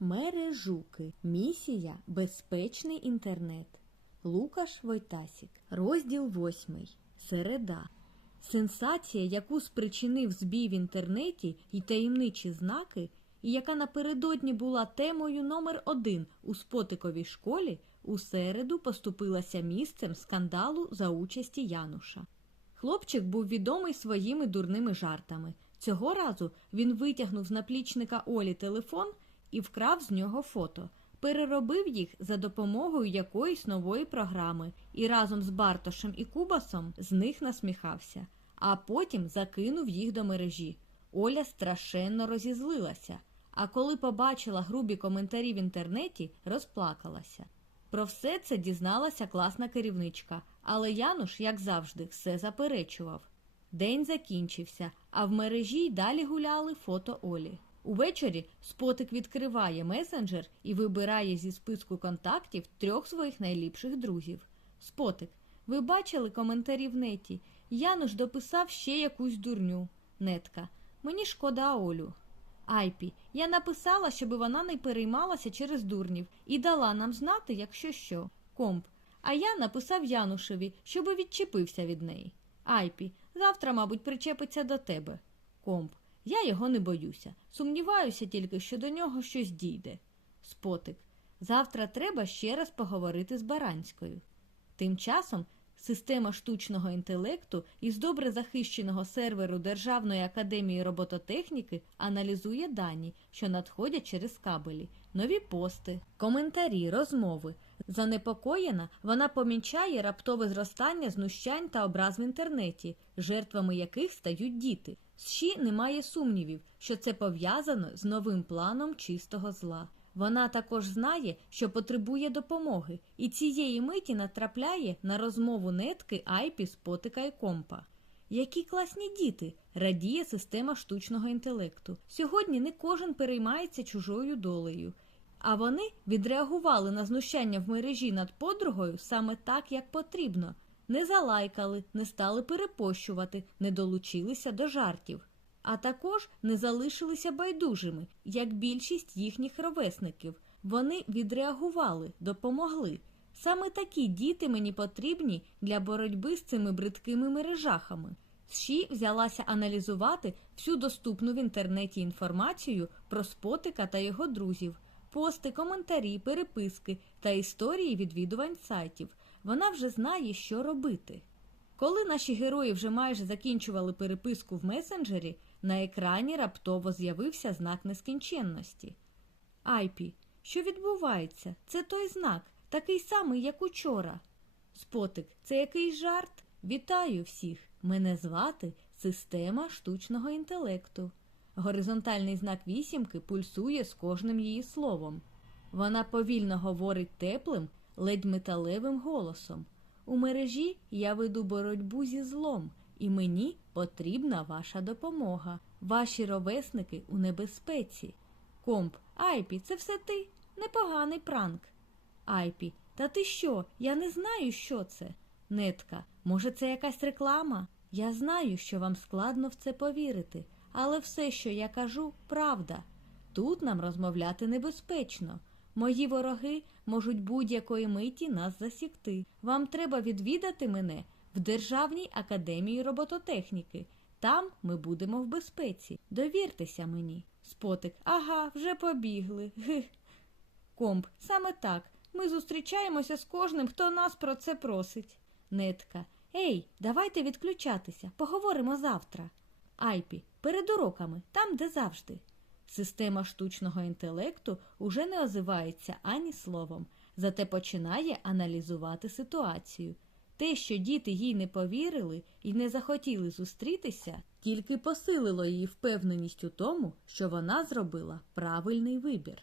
Мережуки. Місія Безпечний інтернет. Лукаш Войтасік. Розділ 8. Середа. Сенсація, яку спричинив збій в інтернеті і таємничі знаки, і яка напередодні була темою номер один у спотиковій школі, у середу поступилася місцем скандалу за участі Януша. Хлопчик був відомий своїми дурними жартами. Цього разу він витягнув з наплічника Олі телефон і вкрав з нього фото, переробив їх за допомогою якоїсь нової програми і разом з Бартошем і Кубасом з них насміхався, а потім закинув їх до мережі. Оля страшенно розізлилася, а коли побачила грубі коментарі в інтернеті, розплакалася. Про все це дізналася класна керівничка, але Януш, як завжди, все заперечував. День закінчився, а в мережі й далі гуляли фото Олі. Увечері спотик відкриває месенджер і вибирає зі списку контактів трьох своїх найліпших друзів. Спотик, ви бачили коментарі в неті? Януш дописав ще якусь дурню. Нетка. Мені шкода Олю. Айпі, я написала, щоб вона не переймалася через дурнів і дала нам знати, якщо що. Комп. А я написав Янушеві, щоб відчепився від неї. Айпі, завтра, мабуть, причепиться до тебе. Комп. Я його не боюся. Сумніваюся тільки, що до нього щось дійде. Спотик. Завтра треба ще раз поговорити з Баранською. Тим часом система штучного інтелекту із добре захищеного серверу Державної академії робототехніки аналізує дані, що надходять через кабелі, нові пости, коментарі, розмови. Занепокоєна, вона помічає раптове зростання знущань та образ в інтернеті, жертвами яких стають діти. Щі немає сумнівів, що це пов'язано з новим планом чистого зла. Вона також знає, що потребує допомоги, і цієї миті натрапляє на розмову нетки Айпі, Спотика і компа. Які класні діти, радіє система штучного інтелекту. Сьогодні не кожен переймається чужою долею. А вони відреагували на знущання в мережі над подругою саме так, як потрібно. Не залайкали, не стали перепощувати, не долучилися до жартів, а також не залишилися байдужими, як більшість їхніх ровесників. Вони відреагували, допомогли. Саме такі діти мені потрібні для боротьби з цими бридкими мережахами. СШІ взялася аналізувати всю доступну в інтернеті інформацію про спотика та його друзів, пости, коментарі, переписки та історії відвідувань сайтів. Вона вже знає, що робити. Коли наші герої вже майже закінчували переписку в месенджері, на екрані раптово з'явився знак нескінченності. Айпі, що відбувається? Це той знак, такий самий, як учора. Спотик, це якийсь жарт? Вітаю всіх! Мене звати Система штучного інтелекту. Горизонтальний знак вісімки пульсує з кожним її словом. Вона повільно говорить теплим, ледь металевим голосом. У мережі я веду боротьбу зі злом, і мені потрібна ваша допомога. Ваші ровесники у небезпеці. Комп, Айпі, це все ти? Непоганий пранк. Айпі, та ти що? Я не знаю, що це. Нетка, може, це якась реклама? Я знаю, що вам складно в це повірити, але все, що я кажу, правда. Тут нам розмовляти небезпечно. Мої вороги можуть будь-якої миті нас засікти. Вам треба відвідати мене в Державній академії робототехніки. Там ми будемо в безпеці. Довіртеся мені. Спотик, ага, вже побігли. Гих. Комп, саме так. Ми зустрічаємося з кожним, хто нас про це просить. Нетка. Ей, давайте відключатися. Поговоримо завтра. Айпі, перед уроками, там, де завжди. Система штучного інтелекту уже не озивається ані словом, зате починає аналізувати ситуацію. Те, що діти їй не повірили і не захотіли зустрітися, тільки посилило її впевненість у тому, що вона зробила правильний вибір.